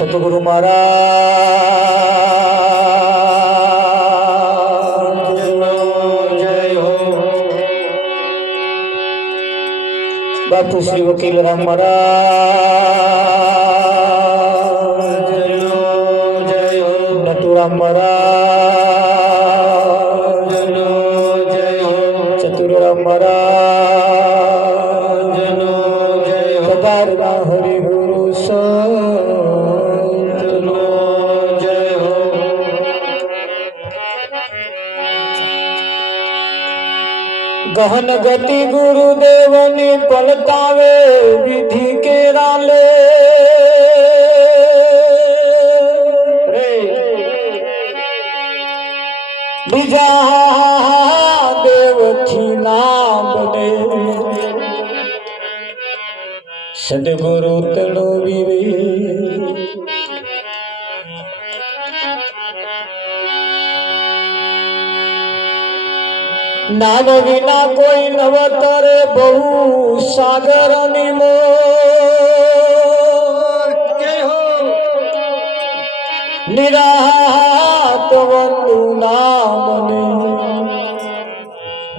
સદગુરુ મહારાજ જય હો। બાપુ શ્રી વકીલ રામ મહારાજ જય હો। નટુરામ મહારાજ જય હો। ચતુરામ મહારાજ જય હો। પધારેલા હરિગુરુ गहन गति गुरुदेव ने पलटावे विधि के राले बीजा देव थी नाम बने सदगुरु तड़ो वीरे नाम विना कोई नवतरे बहु सागर निमो निरात वंदु नाम ने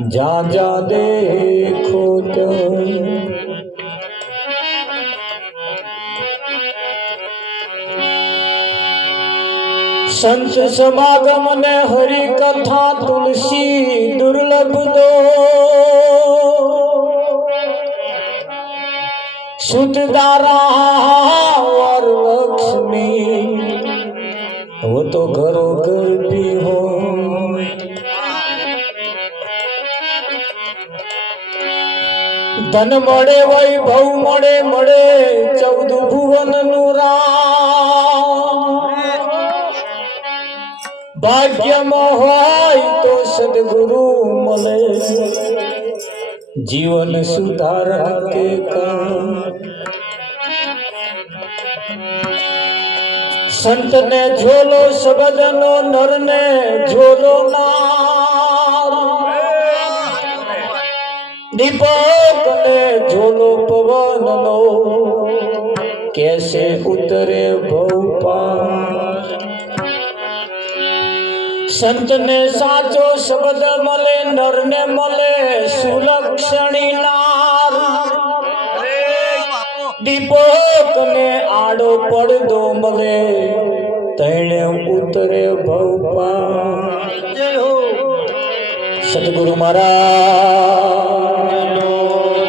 जा जा देखो तो संत समागम ने हरि कथा तुलसी दुर्लभ दो सुतदारा और लक्ष्मी वो तो घरों घर भी हो। धन मड़े वैभव मड़े मड़े 14 भुवन नुरा भाग्य होय तो सदगुरु मले जीवन सुधार के काम। संत ने झोलो शब्द नो नर ने झोलो नार दीपक ने झोलो पवन नो कैसे उतरे भवपार। संत ने साचो शब्द मले नर ने मले सुलक्षणी नार दीपक ने आड़ो पड़दो मले तैणे उतरे भवपार। सतगुरु महाराज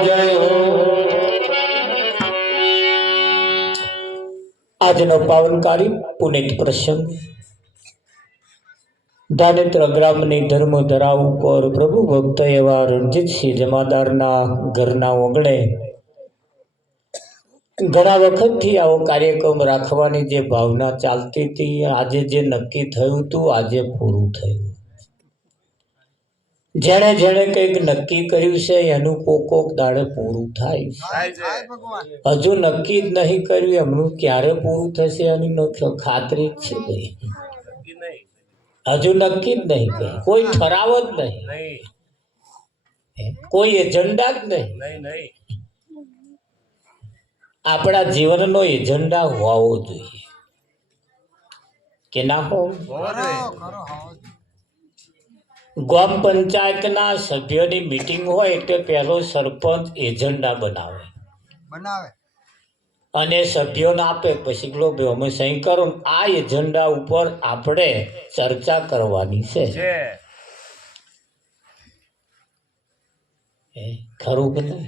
जय हो। આજનો પાવનકારી પુનિત પ્રસંગ દાનેત્ર ગ્રામની ધર્મ ધરાવ ઉપર પ્રભુ ભક્ત એવા રણજીતસિંહ જમાદારના ઘરના ઓગણે ઘણા વખતથી આવો કાર્યક્રમ રાખવાની જે ભાવના ચાલતી હતી આજે જે નક્કી થયું હતું આજે પૂરું થયું। જેણે જેણે કંઈક નક્કી કર્યું છે એનું કોક દાડે પૂરું થાય। હજુ નક્કી જ નહીં કર્યું એમનું ક્યારે પૂરું થશે એની ખાતરી જ છે ભાઈ। હજુ નક્કી જ નહીં કર્યું, કોઈ ઠરાવ જ નહીં, કોઈ એજન્ડા જ નહીં। આપણા જીવનનો એજન્ડા હોવો જોઈએ કે ના હોવો? ગ્રામ પંચાયતના સભ્યોની મીટિંગ હોય એટલે પહેલો સરપંચ એજન્ડા બનાવે અને સભ્યોને આપે, પછી પેલો અમે સહી કરો, આ એજન્ડા ઉપર આપણે ચર્ચા કરવાની છે। ખરું કે નહીં?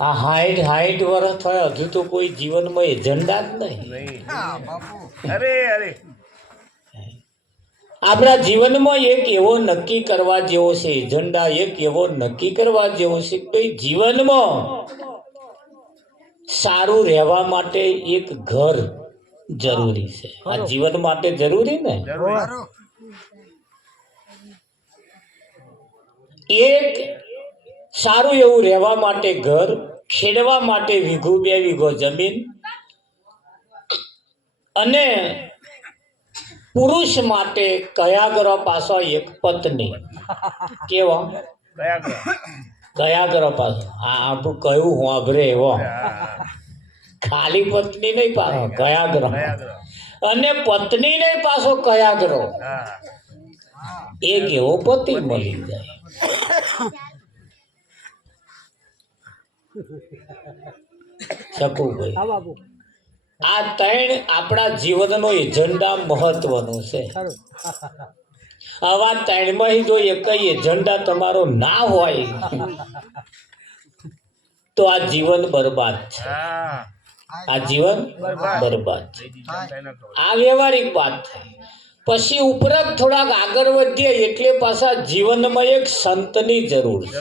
આ 60 વર્ષ થયા હજુ તો કોઈ જીવનમાં એજન્ડા જ નહીં। આપણા જીવનમાં એક એવો નક્કી કરવા જેવો છે એજન્ડા, એક એવો નક્કી કરવા જેવો છે કે જીવનમાં સારું રહેવા માટે એક ઘર જરૂરી છે। આ જીવન માટે જરૂરી ને? એક સારું એવું રહેવા માટે ઘર, ખેડવા માટે વીઘું 2 વીઘો જમીન, અને પુરુષ માટે કયાગ્રહ પાછો એક પત્ની. કેવા કયાગ્રહ પાછો આ આપણું કયું વાભરે એવો, ખાલી પત્ની નહીં પાછો કયાગ્રહ, અને પત્ની નહીં પાછો કયાગ્રહ. એક એવો પતિ મળી જાય. શકુભાઈ, આ 3 આપણા જીવનનો એજન્ડા મહત્વનો છે. આવા 3માંથી જો એક એજન્ડા તમારો ના હોય તો આ જીવન બરબાદ છે. આ જીવન બરબાદ છે. આ વ્યવહારિક વાત થઈ. પછી ઉપરાંત થોડાક આગળ વધીએ એટલે પાછા જીવનમાં એક સંતની જરૂર છે.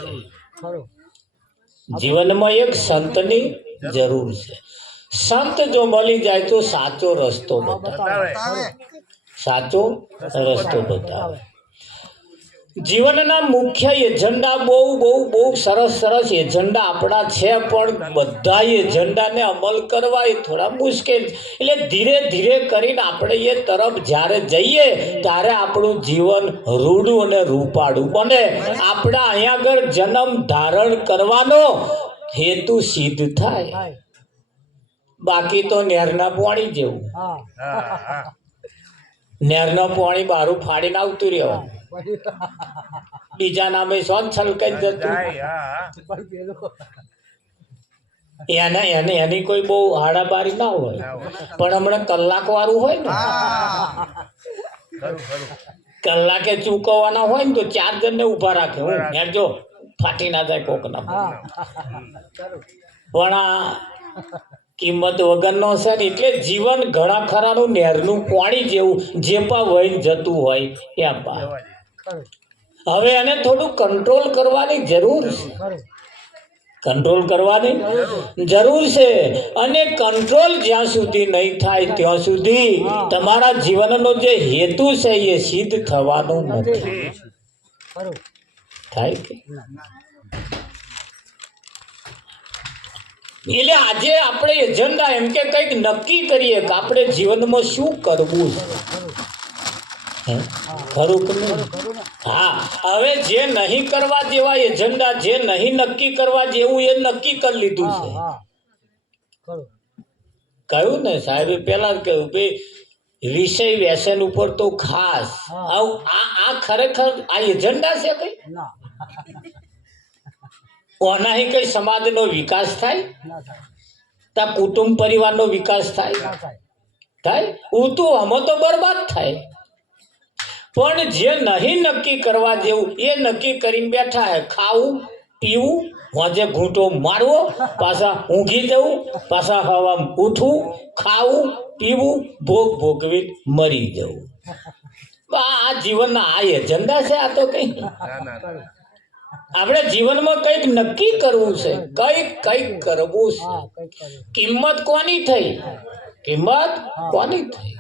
જીવનમાં એક સંતની જરૂર છે. સંત જો મળી જાય તો સાચો રસ્તો બતાવે. સાચો રસ્તો બતાવે. જીવનના મુખ્ય એજન્ડા બહુ બહુ બહુ સરસ સરસ એજન્ડા આપણા છે, પણ બધા એજન્ડાને અમલ કરવા એ થોડા મુશ્કેલ. એટલે ધીરે ધીરે કરીને આપણે એ તરફ જ્યારે જઈએ ત્યારે આપણું જીવન રૂડું અને રૂપાળું બને. આપણા અહીંયા આગળ જન્મ ધારણ કરવાનો હેતુ સિદ્ધ થાય. બાકી તો નહેરના પાણી જેવું, નહેરના પાણી બારું ફાડીને આવતું રહેવાનું, બીજા નામે સોન છલકાઈ જતું. એની કોઈ બહુ હાડાબારી ના હોય, પણ હમણાં કલાક વાળું હોય ને, કલાકે ચૂકવવાના હોય ને તો 4 જણને ઉભા રાખે. હું હેરજો ફાટી ના જાય કોક ના. પણ આ કિંમત વગરનો છે ને, એટલે જીવન ઘણા ખરાનું નહેરનું પાણી જેવું, જે પણ વહી જતું હોય ત્યાં પા. હવે એને થોડું કંટ્રોલ કરવાની જરૂર છે. કંટ્રોલ કરવાની જરૂર છે. અને કંટ્રોલ જ્યાં સુધી નહીં થાય ત્યાં સુધી તમારા જીવનનો જે હેતુ છે એ સિદ્ધ થવાનો નથી. થાય કે એટલે આજે આપણે એજન્ડા એમ કે કંઈક નક્કી કરીએ કે આપણે જીવનમાં શું કરવું છે. ખરું કે નહીં? હા, હવે જે નહીં કરવા જેવા એજન્ડા, જે નહીં નક્કી કરવા જેવું એ નક્કી કરી લીધું છે. કહ્યું ને સાહેબે પેલા કહ્યું કે વિષય વ્યસન ઉપર તો ખાસ. આ ખરેખર આ એજન્ડા છે કઈ? ઓનાહી કઈ સમાજનો વિકાસ થાય? તા કુટુંબ પરિવારનો વિકાસ થાય? ઉતું આમાં તો બરબાદ થાય. પણ જે નહીં નક્કી કરવા જેવું એ નક્કી કરીને બેઠા હે. ખાવું, પીવું, હોજે ઘૂંટો મારવો, પાછા ઊંઘી જવું, પાછા હવામાં ઉઠવું, ખાવું, પીવું, ભોગ ભોગવી મરી જવું. આ જીવનના આ એજન્ડા છે? આ તો કઈ આપણે જીવનમાં કંઈક નક્કી કરવું છે, કંઈક કરવું છે. કિંમત કોની થઈ? કિંમત કોની થઈ?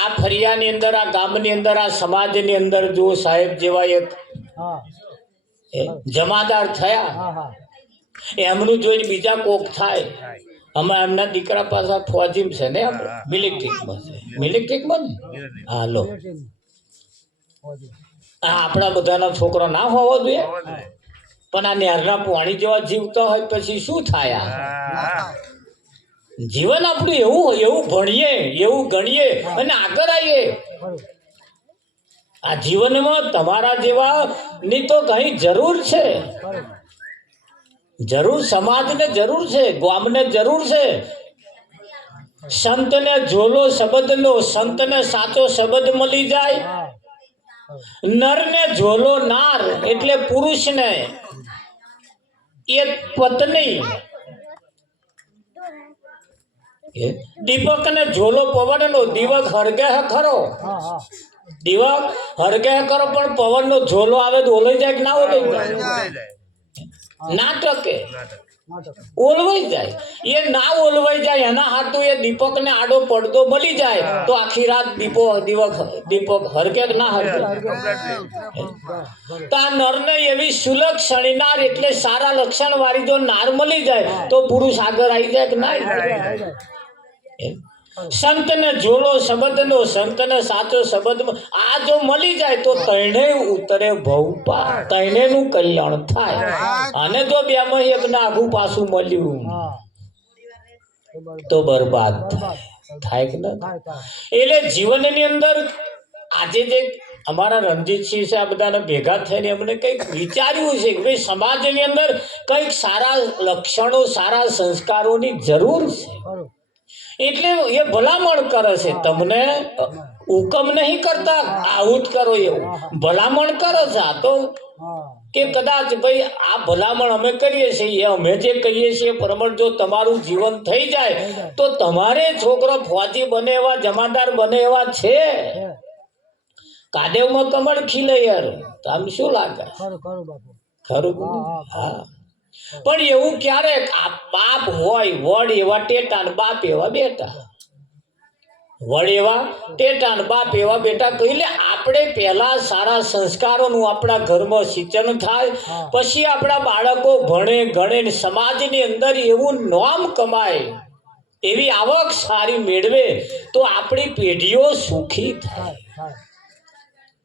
આ ફરિયાની અંદર, આ ગામની અંદર, આ સમાજની અંદર જો સાહેબ જેવા એક જમાદાર થયા, એમનું જોઈને બીજા કોક થાય. હમણાં એમના દીકરા પાછા ફોજીમ છે ને, આપણે મિલિટ્રીમાં છે. મિલિટ્રીમાં ને? હાલો, આપણા બધાના છોકરો ના હોવો જોઈએ, પણ આ નહેરના પાણી જેવા જીવતા હોય પછી શું થાય? જીવન આપણું એવું ભણીએ, એવું ગણીએ અને આગળ આવીએ. આ જીવનમાં તમારા જેવા ની તો કઈ જરૂર છે. જરૂર સમાજને જરૂર છે, ગામને જરૂર છે. સંતને ઝોલો શબ્દનો, સંતને સાચો શબ્દ મળી જાય. નરને ઝોલો નાર એટલે પુરુષને એક પત્ની, દીપકને ઝોલો પવનનો. દીવક હરગે ખરો, દીવક હરગે ખરો, પણ પવનનો ઝોલો આવે તો ઓલાઈ જાય કે ના ઓલાઈ જાય? ના ટકે. ઓલવાઈ જાય. એ ના ઓલવાઈ જાય એના હાથું એ દીપકને આડો પડદો મળી જાય તો આખી રાત દીપક હરકે કે ના હરકે. તો આ નરને એવી સુલક્ષ શણીનાર એટલે સારા લક્ષણ વાળી જો નાર મળી જાય તો પુરુષ આગળ આવી જાય કે ના આવી જાય. સંતને ઝોલો શબ્દનો સંતને સાચો શબ્દ આ જો મળી જાય તો તૈણે ઉતરે ભવ પાર, તૈણેનું કલ્યાણ થાય. અને જો બેમાં એક ને આઘું પાછું મળ્યું તો બરબાદ થાય કે ના. એટલે જીવનની અંદર આજે જે અમારા રણજીતસિંહ છે આ બધાને ભેગા થઈને એમને કંઈક વિચાર્યું છે કે ભાઈ સમાજની અંદર કંઈક સારા લક્ષણો સારા સંસ્કારોની જરૂર છે. એટલે એ ભલામણ કરે છે, તમને હુકમ નહીં કરતા આવું જ કરો, એવું ભલામણ કરે છે. આ તો કે કદાચ ભાઈ આ ભલામણ અમે કરીએ છીએ, અમે જે કહીએ છીએ પ્રમાણે જો તમારું જીવન થઈ જાય તો તમારે છોકરો ફોજી બને એવા જમાદાર બને એવા છે. કાદેવમાં કમળ ખીલે યાર, તો આમ શું લાગે ખરું? હા, પણ એવું ક્યારેક આ બાપ હોય વડ એવા ટેટા ને બાપ એવા બેટા, વડ એવા ટેટા ને બાપ એવા બેટા કહી લે. આપણે પહેલા સારા સંસ્કારોનું આપણા ઘરમાં સિંચન થાય, પછી આપણા બાળકો ભણે ગણે ને સમાજની અંદર એવું નામ કમાય, એવી આવક સારી મેળવે તો આપણી પેઢીઓ સુખી થાય.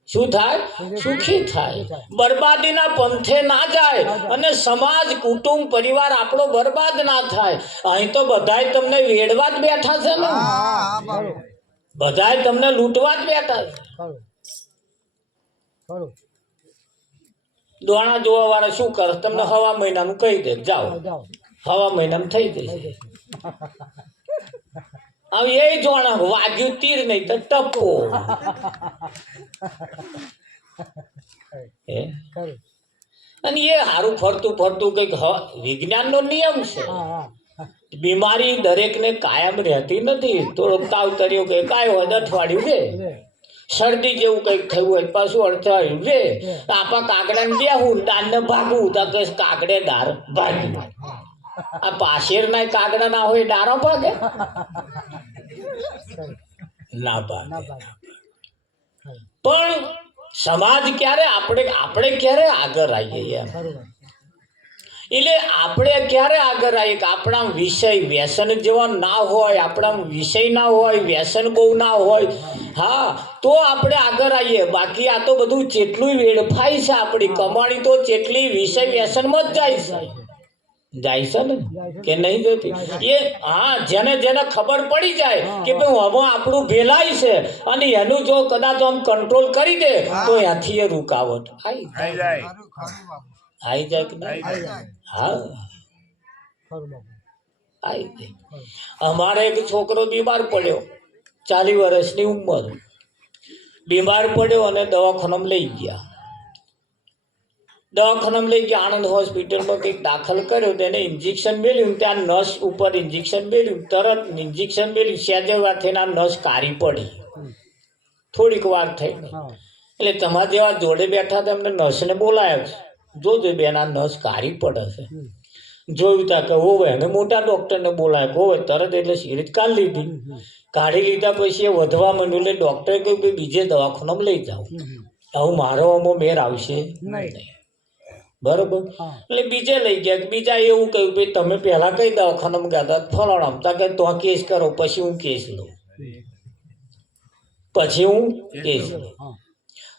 શું થાય? સુખી થાય. બરબાદીના પંથે ના જાય અને સમાજ કુટુંબ પરિવાર આપણો બરબાદ ના થાય. અહીં તો બધાય તમને વેડવા જ બેઠા છે ને, બધાય તમને લૂંટવા જ બેઠા છે. દોણા જોવા વાળા શું કરે? તમને હવા મહિનાનું કહી દે જાઓ, હવા મહિનામાં થઈ જશે. હવે એ જોણા વાગ્યું તીર નહીં તો ટપો. અને એ હારું ફરતું ફરતું કઈક વિજ્ઞાનનો નિયમ છે. બીમારી દરેકને કાયમ રહેતી નથી. થોડોક તાવ કર્યો કે કાંઈ હોય અઠવાડિયું રે, શરદી જેવું કંઈક થયું હોય પાછું અઠવાડિયું રે. આપા કાગડાને દેવું દાનને ભાગવું તો કે કાગડે દાર ભાગ્યું. આ પાશેર ના કાગડા ના હોય ડારો ભાગે ના ભાગે. પણ સમાજ ક્યારે આપણે ક્યારે આગળ આવીએ એમ, એટલે આપણે ક્યારે આગળ આવીએ કે આપણા વિષય વ્યસન જેવા ના હોય, આપણા વિષય ના હોય, વ્યસન બહુ ના હોય, હા તો આપણે આગળ આવીએ. બાકી આ તો બધું જેટલું વેડફાય છે, આપણી કમાણી તો જેટલી વિષય વ્યસનમાં જ જાય છે ને કે નહીં જતી. એ હા, જેને જેને ખબર પડી જાય કે ભાઈ હવે આપણું ભેલાય છે અને એનું જો કદાચ આમ કંટ્રોલ કરી દે તો એથી એ રૂકાવટ આવી જાય કે નહીં? હા, આવી જાય. અમારે એક છોકરો બીમાર પડ્યો, 40 વર્ષની ઉંમર, બીમાર પડ્યો અને દવાખાનામાં લઈ ગયા. આણંદ હોસ્પિટલમાં કંઈક દાખલ કર્યો, તેને ઇન્જેક્શન મેળ્યું, ત્યાં નસ ઉપર ઇન્જેક્શન મેળ્યું, તરત ઇન્જેક્શન મેળ્યું, સહેજવા થઈને નસ કાઢી પડી. થોડીક વાર થઈ એટલે તમારા જેવા જોડે બેઠા હતા, એમને નર્સને બોલાયા, જોજો બેન આ નસ કાઢી પડે છે. જોયું તા કે હોવે, અને મોટા ડૉક્ટરને બોલાયા, હોવે, તરત એટલે સિરીજ કાઢી લીધી. કાઢી લીધા પછી એ વધવા માંડ્યું એટલે ડૉક્ટરે કહ્યું કે બીજે દવાખાનામાં લઈ જાઓ, આવું મારો આમાં મેર આવશે નહીં. બરોબર, એટલે બીજે લઈ ગયા. બીજા એવું કહ્યું ભાઈ તમે પહેલા કઈ દવાખાનામાં ગયા હતા? ફલાણા. તા કે તો કેસ કરો, પછી હું કેસ લઉં,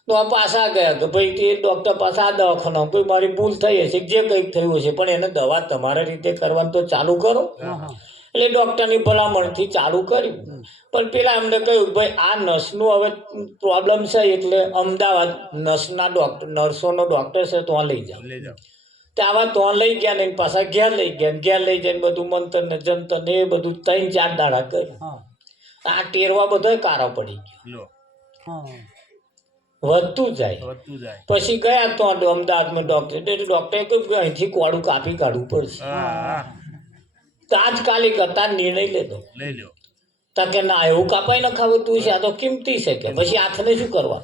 તો આ પાછા ગયા કે ભાઈ તે ડૉક્ટર પાછા આ દવાખાના, કોઈ મારી ભૂલ થઈ હશે, જે કંઈક થયું હશે, પણ એને દવા તમારા રીતે કરવાનું તો ચાલુ કરો. એટલે ડૉક્ટરની ભલામણથી ચાલુ કર્યું. પણ પેલા એમને કહ્યું ભાઈ આ નસનું હવે પ્રોબ્લેમ છે, એટલે અમદાવાદ નર્સોનો ડૉક્ટર છે તો લઈ જાઓ. તો આવા તો લઈ ગયા ને પાછા ઘેર લઈ જઈને બધું મંતર ને જંતર ને એ બધું 3-4 દાડા કર્યું. આ ટેરવા બધા કારા પડી ગયો, વધતું જાય. પછી ગયા તો અમદાવાદમાં ડૉક્ટરે કહ્યું કે અહીંથી કોળું કાપી કાઢવું પડશે. તાત્કાલિક હતા નિર્ણય લીધો. કે ના એવું કાપાઈ ન ખાવતું છે, આ તો કિંમતી છે કે પછી હાથને શું કરવા.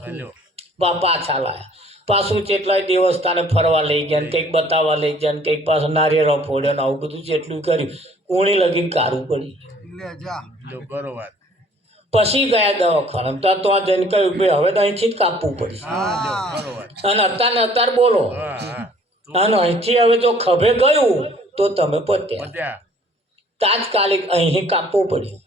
પાછા લાયા. પાછું કેટલાય દેવસ્થાને ફરવા લઈ ગયા ને કંઈક બતાવવા લઈ ગયા ને કંઈક પાછું નારિયેળો ફોડ્યો ને આવું બધું જેટલું કર્યું કોણી લગીને કારું પડી પછી ગયા દવાખાને તો આ જઈને કહ્યું ભાઈ હવે તો અહીંથી જ કાપવું પડશે અને અત્યારે બોલો અને અહીંથી હવે જો ખભે ગયું તો તમે પત્યા તાત્કાલિક અહીં કાપવું પડ્યું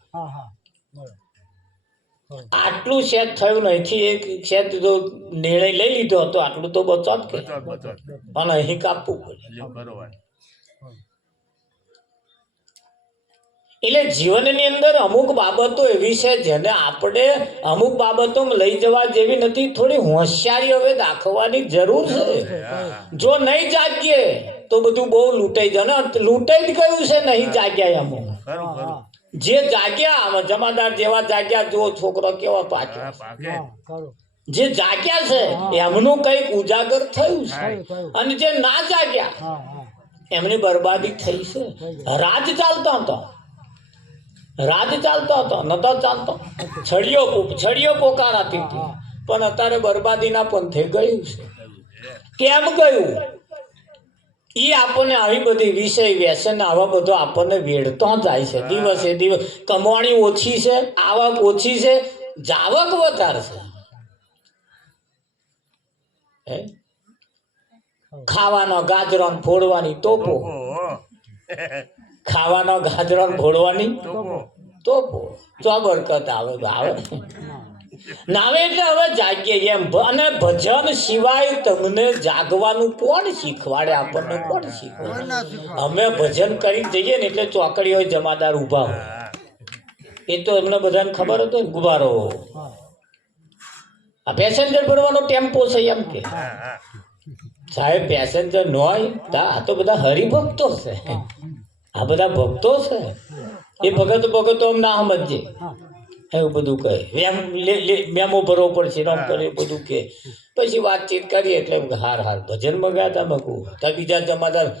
આટલું સેટ થયું અહીંથી એક સેટ જો નિર્ણય લઈ લીધો હતો આટલું તો બચત કે અને અહીં કાપવું પડ્યું એટલે જીવનની અંદર અમુક બાબતો એવી છે જેને આપણે અમુક બાબતોમાં લઈ જવા જેવી નથી થોડી હોશિયારી હવે દાખવવાની જરૂર છે જો નહીં જાગીએ તો બધું બહુ લૂંટાઈ જાય લૂંટાઈ જ ગયું છે નહીં જાગ્યા અમુક જે જાગ્યા જમાદાર જેવા જાગ્યા જો છોકરો કેવા પાકે જે જાગ્યા છે એમનું કંઈક ઉજાગર થયું છે અને જે ના જાગ્યા એમની બરબાદી થઈ છે રાજ ચાલતો હતો નતો ચાલતો છડીઓ પોકારાતી હતી પણ અત્યારે બરબાદીના પંથે ગયું છે કેમ ગયું એ આપણને આવી બધી વિષય વ્યસન આવા બધો આપણને વેડતો જાય છે દિવસે દિવસ કમાણી ઓછી છે આવક ઓછી છે જાવક વધારે છે ખાવાનો ગાજરો ફોડવાની તોપો ખાવાનો ગાજરો ફોડવાની તોપો ચો બરકત આવે નાવે એટલે હવે જાગીએ એમ અને ભજન સિવાય તમને જાગવાનું કોણ શીખવાડે આપણને કોણ શીખવાડે અમે ભજન કરી જઈએ ને એટલે ચોકડી હોય જમાદાર ઊભા હોય એ તો એમને બધાને ખબર હતો ને ગુબારો આ પેસેન્જર ભરવાનો ટેમ્પો છે એમ કે સાહેબ પેસેન્જર ન હોય આ તો બધા હરિભક્તો છે આ બધા ભક્તો છે એ ભગતો આમ ના સમજે એવું બધું કહે મેમો ભરવો પડશે આમ કરે બધું કે પછી વાતચીત કરીએ એટલે હાર ભજન ગયા હતા મેં કહું ત્યાં બીજા જમાદાર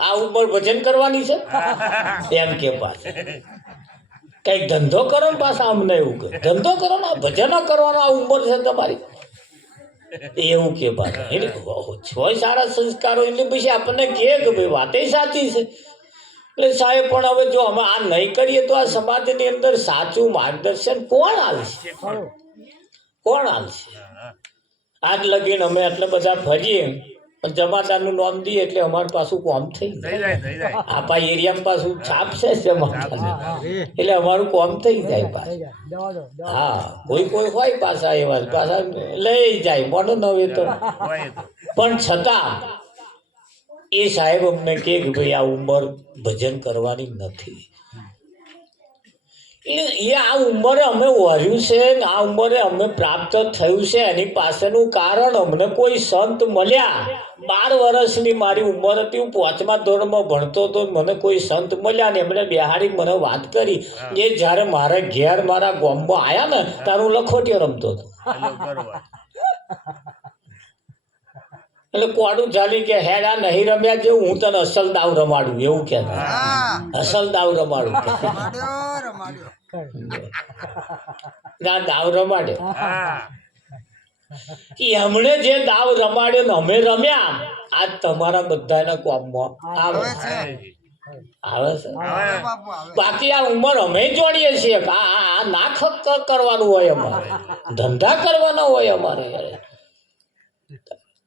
આ ઉપર ભજન કરવાની છે એમ કે પાછા કંઈક ધંધો કરો ને પાછા અમને એવું કહે ધંધો કરો ને ભજનો કરવાનો આ ઉંમર છે તમારી એવું કે પાછા એટલે છ સારા સંસ્કારો એટલે પછી આપણને કહે કે ભાઈ વાતે સાચી છે એટલે સાહેબ પણ હવે જો અમે આ નહીં કરીએ તો આ સમાજની અંદર સાચું માર્ગદર્શન કોણ આવશે આજ લગીને અમે એટલે બધા ફરીએ પણ જમાદારનું નામ દઈએ એટલે અમારું પાછું કોમ થઈ જાય આપા એરિયામાં પાછું છાપ છે જમાદાર એટલે અમારું કોમ થઈ જાય પાછું હા કોઈ હોય પાછા એવા પાછા લઈ જાય મોનો નવે તો પણ છતાં એ સાહેબ અમને કહે કે ભાઈ આ ઉંમર ભજન કરવાની નથી એટલે એ આ ઉંમરે અમે વર્યું છે ને આ ઉંમરે અમે પ્રાપ્ત થયું છે એની પાછળનું કારણ અમને કોઈ સંત મળ્યા 12 વર્ષની મારી ઉંમર હતી હું 5મા ધોરણમાં ભણતો હતો મને કોઈ સંત મળ્યા ને એમણે બિહારી મને વાત કરી એ જ્યારે મારા ઘેર મારા ગામમાં આવ્યા ને ત્યારે હું લખોટીઓ રમતો હતો એટલે કોડું ચાલી કે હેડા નહીં રમ્યા જેવું હું તને અસલ દાવ રમાડું એવું કે અસલ દાવ રમાડું ના દાવ રમાડ્યો એમણે જે દાવ રમાડ્યો ને અમે રમ્યા આજ તમારા બધાના કોમમાં આવે છે બાકી આ ઉંમર અમે જોડીએ છીએ આ ના ખક્કર કરવાનું હોય અમારે ધંધા કરવાના હોય અમારે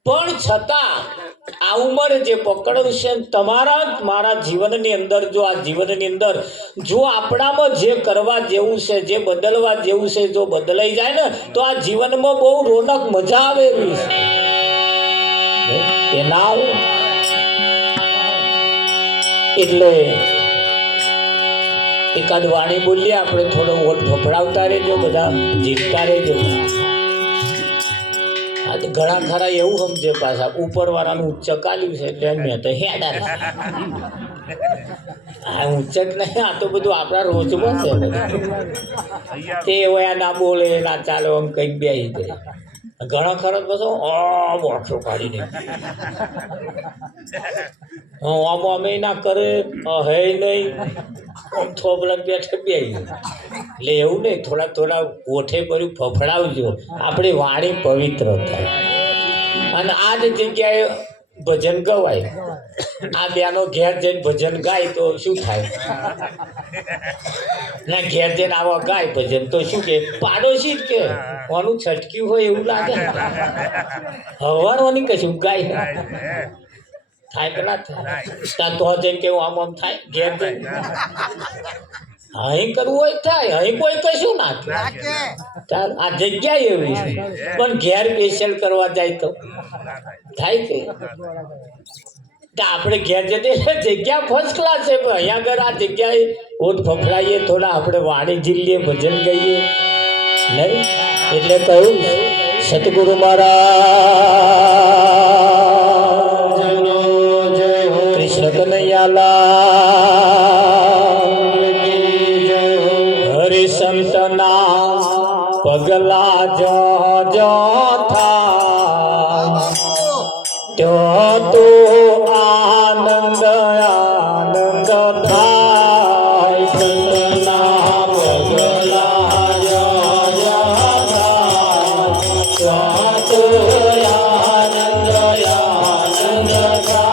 પણ છતાં આ ઉંમરે જે પકડ્યું છે તમારા મારા જીવનની અંદર જો આ જીવનની અંદર જો આપણામાં જે કરવા જેવું છે જે બદલવા જેવું છે જો બદલાઈ જાય ને તો આ જીવનમાં બહુ રોનક મજા આવે એવી છે એના એટલે એકાદ વાણી બોલીએ આપણે થોડો વોટ ફફડાવતા રહેજો બધા જીતતા રહેજો ઘણા ખરા એવું સમજે પાછા ઉપરવાળાનું ઉચ્ચક આલ્યું છે એટલે મેં તો હેડા આ ઉચ્ચક નહીં આ તો બધું આપણા રોજમાં છે તે હોય ના બોલે ના ચાલે આમ કંઈક બેસી જાય ઘણા ખરા પછી મોક્ષો કાઢી દે આમ અમે ના કરે હે નહીં આમ થોબલા બેઠે બે એટલે એવું નહીં થોડા ઓઠે કર્યું ફફડાવજો આપણી વાણી પવિત્ર થાય અને આ જ જગ્યાએ ભજન ગવાય. આ બેનો ઘેર જઈને ભજન ગાય તો શું થાય? ના ઘેર જઈને આવા ગાય ભજન તો શું કે પાડોશી જ કે ઓનું છટક્યું હોય એવું લાગે. હવારોની કશું ગાય થાય કે ના થાય? ત્યાં તો જઈને કેવું આમ આમ થાય ઘેર જઈને. અહીં કરવું હોય થાય, અહીં કોઈ કશું ના કે ચાલ આ જગ્યા એવી છે. પણ ઘેર સ્પેશિયલ કરવા જાય તો થાય કે આપણે ઘેર જતી જગ્યા ફર્સ્ટ ક્લાસ છે. પણ અહીંયા આગળ આ જગ્યાએ ઓટ ફફડાઈએ, થોડા આપણે વાણી ઝીલીએ, ભજન ગઈએ નહીં. એટલે કહ્યું સતગુરુ મહારાજ કૃષ્ણ કનૈયાલા હરિ સંતના પગલા જો જો થા તો આનંદ આનંદ થાય. સંતના પગલા જો જો થાય તો આનંદ આનંદ થાય.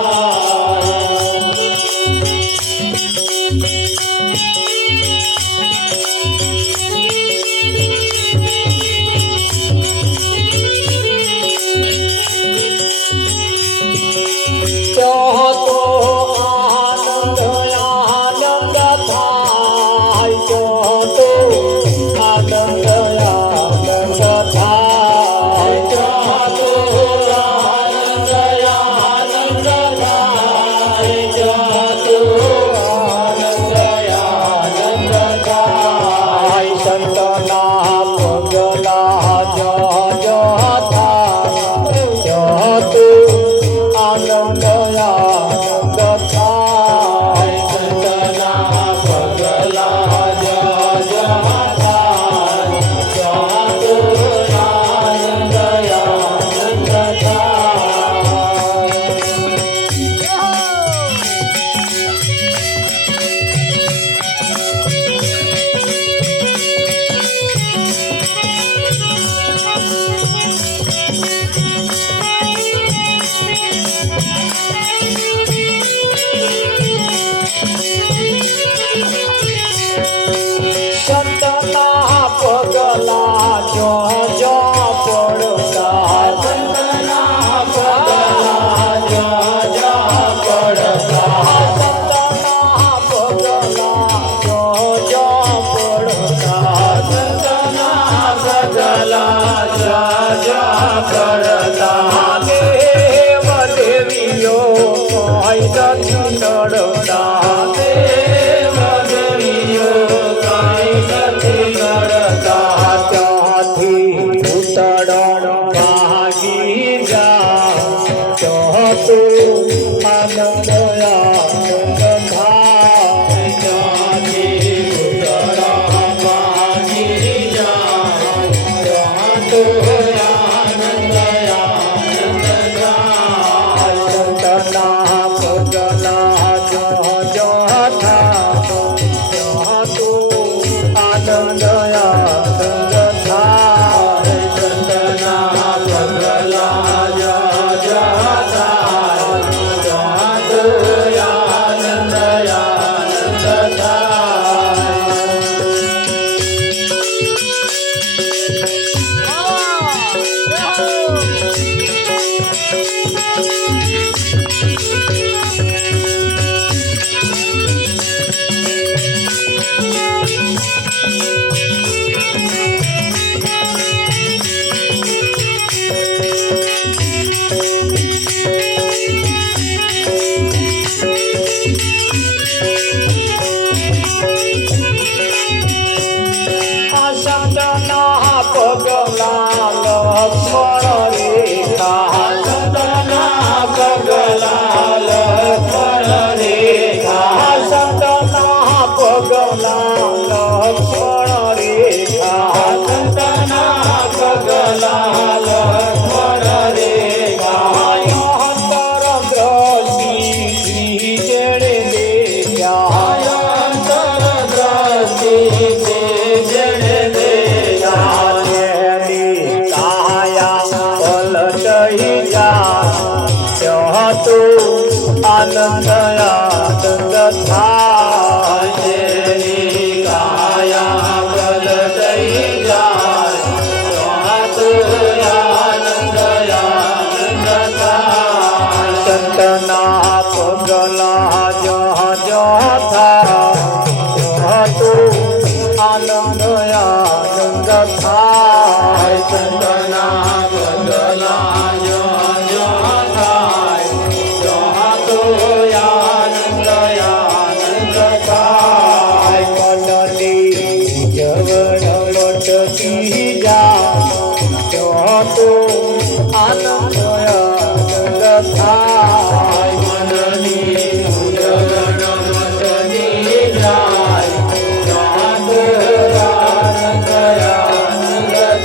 Yeah. તો આનંદ આનંદ થાય જેની કાયા બદલાઈ જાય તો આનંદ આનંદ થાય સંતના પગલા જો થાય તો આનંદ આનંદ થાય સંતના પગલા જો થાય તો આનંદ આનંદ થાય મનની જવણ મટકી જાય તો આનંદ આનંદ થાય મનની જવણ મટકી જાય તો આનંદ આનંદ થાય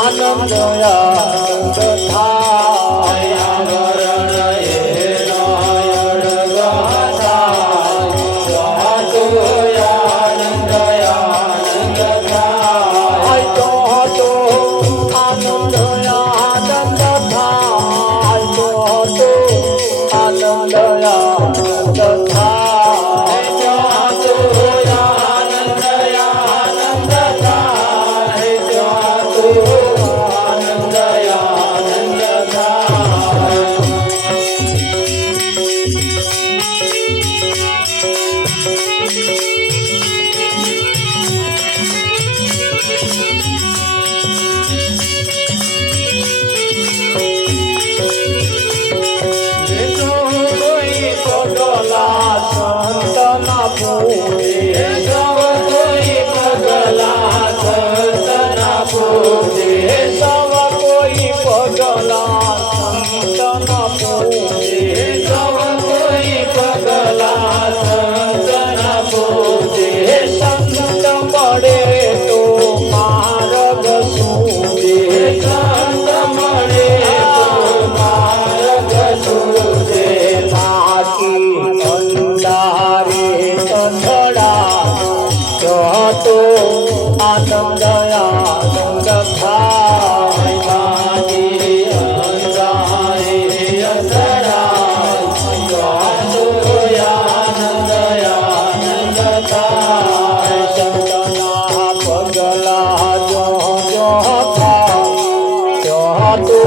આનંદ આનંદ થાય આવરણ એનો અડગ થાય તો આનંદ આનંદ થાય તો આનંદ આનંદ થાય તો આનંદ આનંદ આનંદ આનંદ થાય બાજી અંધારે અંધરાય તો આનંદ આનંદ થાય સંતના પગલા જો થાય તો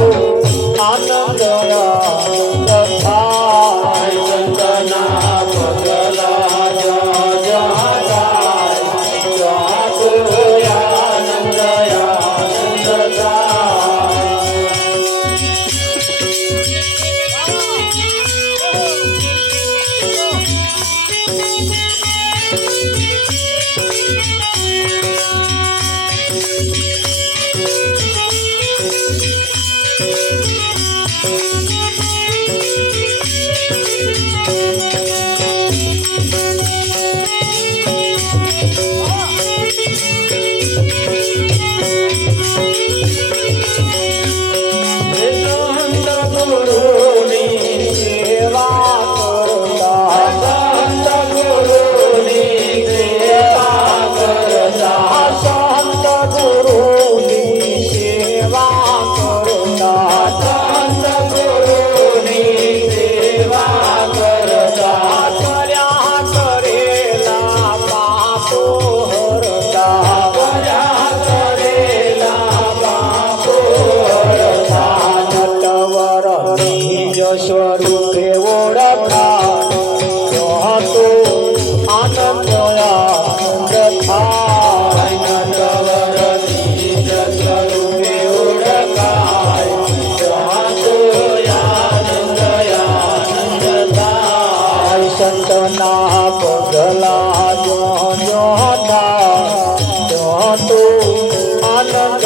આનંદ આનંદ થાય સંતના પગલા જો ગુરુની સેવા કરતા સંત ગુરુ સ્વરૂપે ઓળખાય તો આનંદ આનંદ થાય નટવર બીજ સ્વરૂપે ઓળખાય તો આનંદ આનંદ થાય સંતના પગલા જો જો તો આનંદ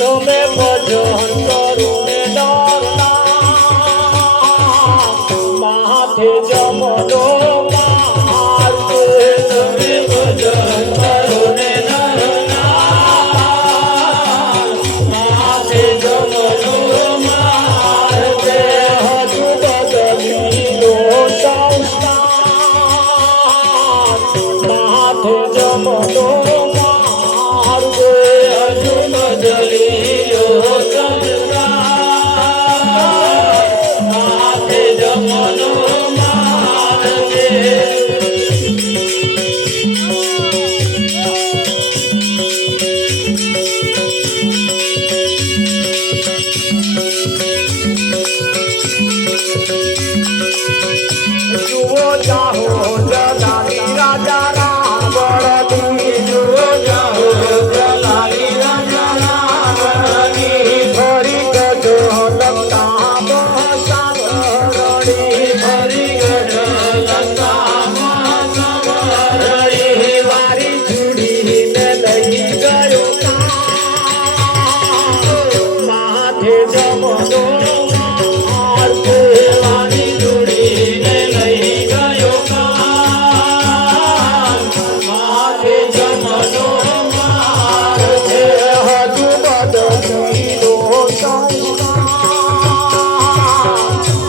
તમે ભજન કરો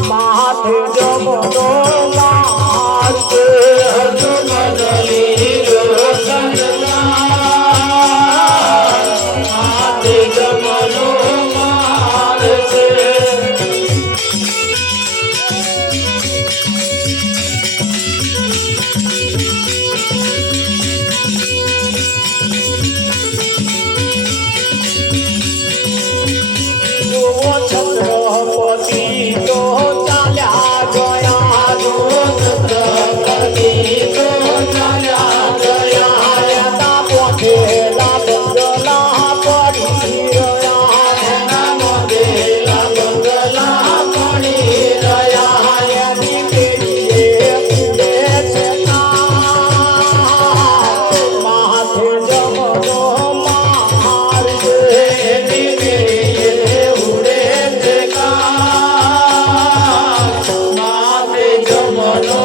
માથે જમનો માર છે હજુ બદલી માથે જમનો માર છે છત્રપતિ તો ચાલ્યા ગયા છત્રપતિ તો ચાલ્યા ગયા પોતેલા બંગલા પડી રહ્યા મોદેલા બંગલા પડી રહ્યા એની પેઢીએ ઉડે છે માથે જમનો માર છે એની પેઢીએ ઉડે છે માથે જમનો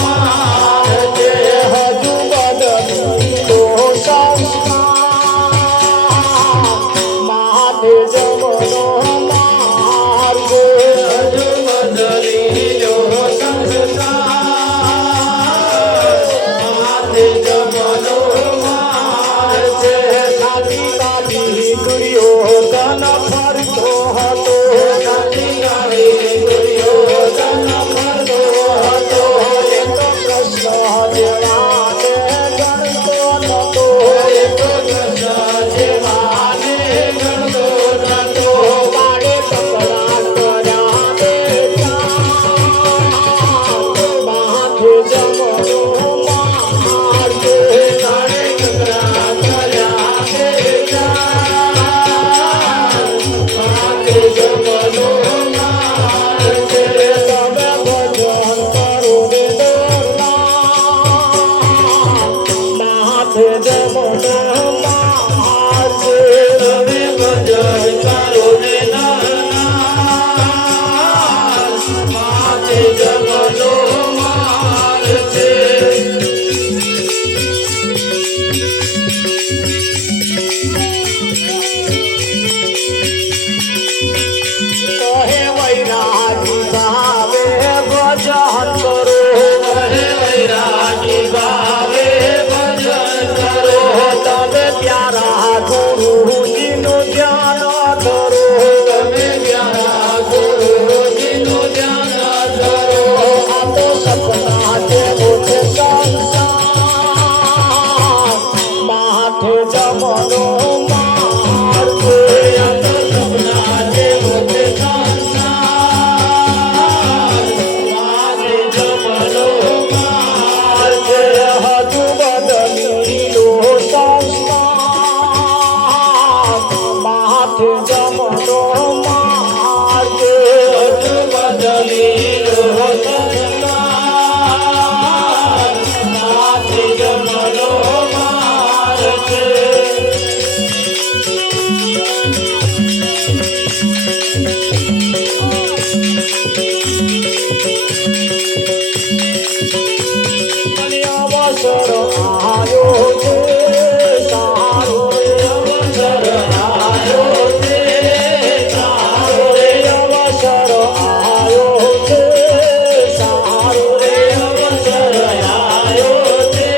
માર છે હજુ બદલી તો માથે જમનો માર છે હજુ બદલી જો માથે જમનો માર છે કાલી કાલી દુર્યોધન ફરતો હતો કાલી કાલી દુર્યોધન ફરતો હતો એ તો કૃષ્ણ જેવાને ગણતો નતો એ તો કૃષ્ણ જેવાને ગણતો નતો વાડે કપડા કર્યા બેટા માથે જમનો માર છે વાડે કપડા કર્યા બેટા માથે જમનો માર છે તમે ભજન કરો રે માથે જમનો માર છે તમે ભજન કરો રે માથે જમનો માર છે કહે વૈરાગી ભાવે ભજન કરો કહે વૈરાગી ભાવે ભજન કરો તમે પ્યારા ગુરુજીનું ધ્યાન ધરો તમે પ્યારા ગુરુજીનું ધ્યાન ધરો આ તો સપના જેવો છે સંસાર માથે જમનો માર છે આ તો સપના જેવો છે સંસાર માથે જમનો માર છે હજુ બદલી લો સંસાર માથે જમનો માર છે હજુ બદલી લો સંસાર માથે જમનો માર છે અવસર આયો છે સારો અવસર આયો છે સારો અવસર આયો છે સારો અવસર આયો છે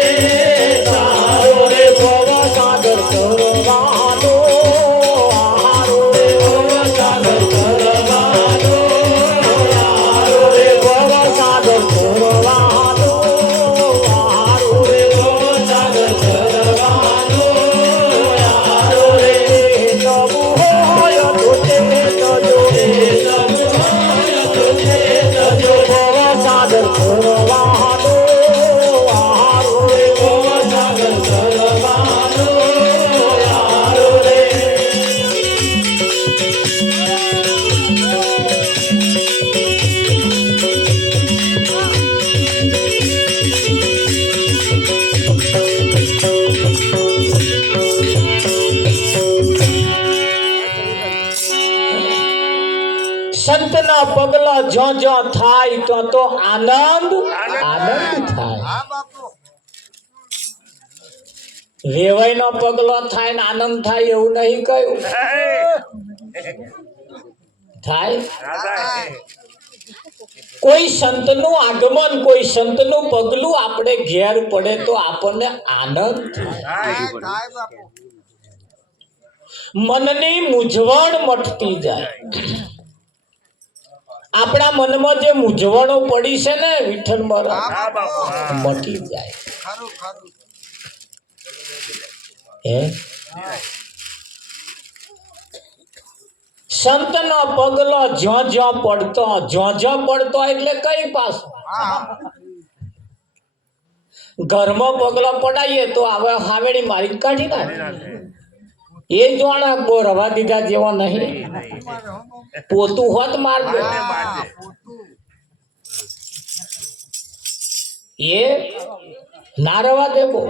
સારો ભવ સાગર કરવાનો હારો ભવ સાગર કરવાનો હારો ભવ સાગર કરવાનો સંતના પગલા જ્યાં જ્યાં થાય ત્યાં તો આનંદ આનંદ થાય. વેવાઈનો પગલો થાય ને આનંદ થાય એવું નહીં કહ્યું. થાય? કોઈ સંતનું આગમન, કોઈ સંતનું પગલું આપણે ઘેર પડે તો આપણને આનંદ થાય, મનની મૂંઝવણ મટતી જાય. આપણા મનમાં જે મૂંઝવણો પડી છે ને વિઠ્ઠલ મહારાજ મટી જાય. હે સંતનો પગલો જ્યાં જ્યાં પડતો એટલે કઈ પાછો ઘરમાં પગલો પડાઈએ તો હવે હાવેડી મારી કાઢી નાખે. એ જોણે બહુ રવા દીધા જેવો નહીં. પોતું હોત મારતો એ ના રવા દેવો.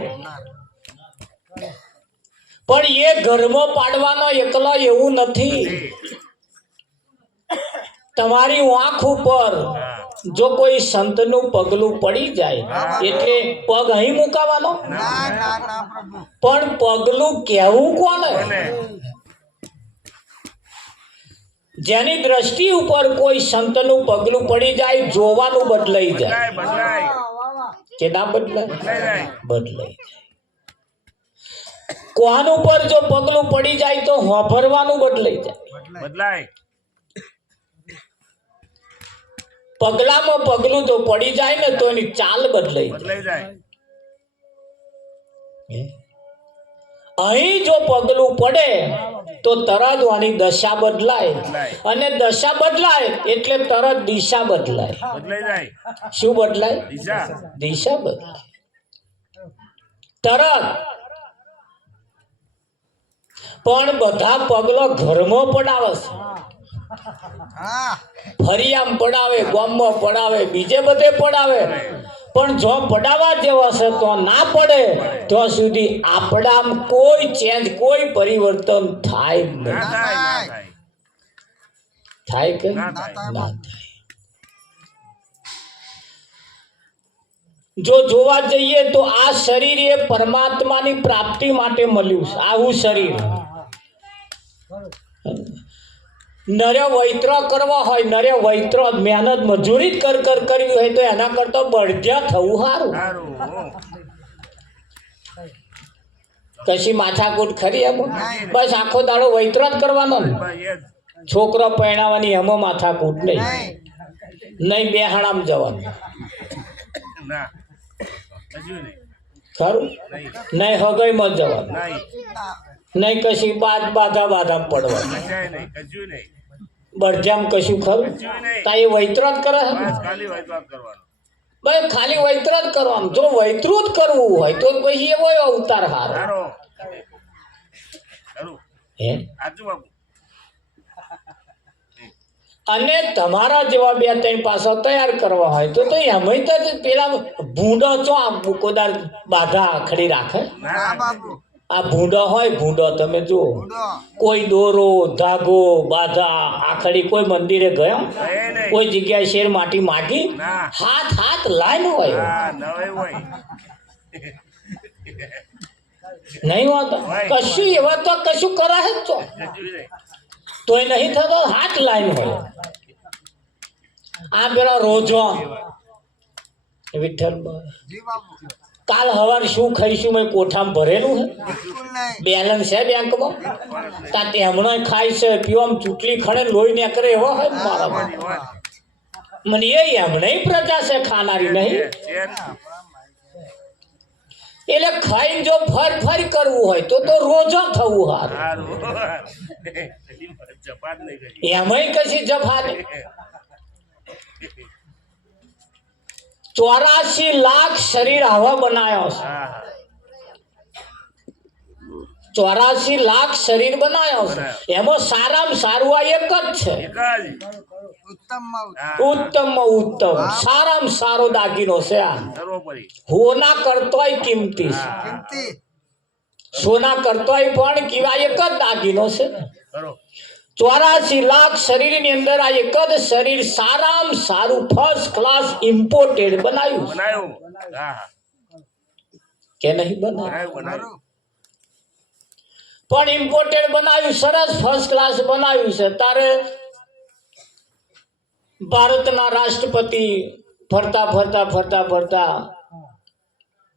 પણ એ ઘરમાં પાડવાનો એકલો એવું નથી. તમારી આંખ ઉપર જો કોઈ સંતનું પગલું પડી જાય એટલે પગ અહીં મુકાવાનો, પણ પગલું કહેવું કોને? જેની દ્રષ્ટિ ઉપર કોઈ સંતનું પગલું પડી જાય જોવાનું બદલાઈ જાય કે ના બદલાય? બદલાઈ જાય. કોણ ઉપર જો પગલું પડી જાય તો હોભરવાનું બદલાઈ જાય. પગલામાં પગલું જો પડી જાય ને તો એની ચાલ બદલાઈ જાય. અહીં જો પગલું પડે તો તરત આની દશા બદલાય, અને દશા બદલાય એટલે તરત દિશા બદલાય. શું બદલાય? દિશા બદલાય તરત. પણ બધા પગલો ઘરમાં પડાવે છે, ફરિયામ પડાવે, ગામમાં પડાવે, બીજે બધે પડાવે. પણ જો પડાવવા જેવા છે તો ના પડે ત્યાં સુધી આપણામાં કોઈ ચેન્જ, કોઈ પરિવર્તન થાય નહીં. થાય કે ના થાય? જો જોવા જઈએ તો આ શરીર એ પરમાત્માની પ્રાપ્તિ માટે મળ્યું છે. આવું શરીર નરે વૈત્ર કરવા હોય, નરે વૈત્ર મહેનત મજૂરી જ કરવી હોય તો એના કરતા બળદ્યા થવું સારું. કશી માથાકૂટ ખરી એમ? બસ આખો દાડો વૈત્ર જ કરવાનો ને. છોકરો પરણાવવાની એમાં માથાકૂટ નહીં બેહાણામ જવાનું ખરું, નહીં હગાઈમાં જવાનું, નહીં કશી બાધા પડવાનું, બળજામ કશું ખરું. તા એ વૈત્ર જ કરે. ભાઈ ખાલી વૈત્ર જ કરવાનું. જો વૈતરું જ કરવું હોય તો પછી એવો અવતાર હારો. અને તમારા જેવા 2-3 પાછા તૈયાર કરવા હોય તો એમાં તો પેલા ભૂંડો ચો કોદાર બાધા આખડી રાખે. આ ભૂંડો હોય, ભૂંડો તમે જુઓ, કોઈ દોરો ધાગો બાધા આખડી કોઈ મંદિરે ગયા, કોઈ જગ્યાએ શેર માટી માગી, હાથ લાઈન હોય નહીં હોતો કશું. એવા તો કશું કરાય જ તોય નહીં થતો, હાથ લાઈન હોય. આ પેલા રોજો વિઠ્ઠલ કાલ હવાર શું ખાઈશું મેં કોઠામાં ભરેલું હે, બેલેન્સ છે બેંકમાં, તા તેમનો ખાય છે પીવામાં ચૂંટલી ખડે લોહી ને કરે એવો હોય મારા મને. એ એમને પ્રજા છે ખાનારી નહીં. એટલે ખાઈને જો ફર કરવું હોય તો રોજો થવું હારું. એમાંય કશી જફા 84 લાખ શરીર આવા બનાવ્યો છે. 84 લાખ શરીર બનાવ્યો છે. એમાં સારામાં સારું આ એક જ છે. ઉત્તમમાં ઉત્તમ સારામાં સારો દાગીનો છે. આ હોના કરતોય કિંમતી છે. સોના કરતોય પણ કેવા એક જ દાગીનો છે. 84 લાખ શરીર ની અંદર આ એક જ શરીર સારામાં સારું ફર્સ્ટ ક્લાસ ઇમ્પોર્ટેડ બનાવ્યું કે નહીં બનાવ્યું? પણ ઇમ્પોર્ટેડ બનાવ્યું, સરસ ફર્સ્ટ ક્લાસ બનાવ્યું છે. તારે ભારતના રાષ્ટ્રપતિ ફરતા ફરતા ફરતા ફરતા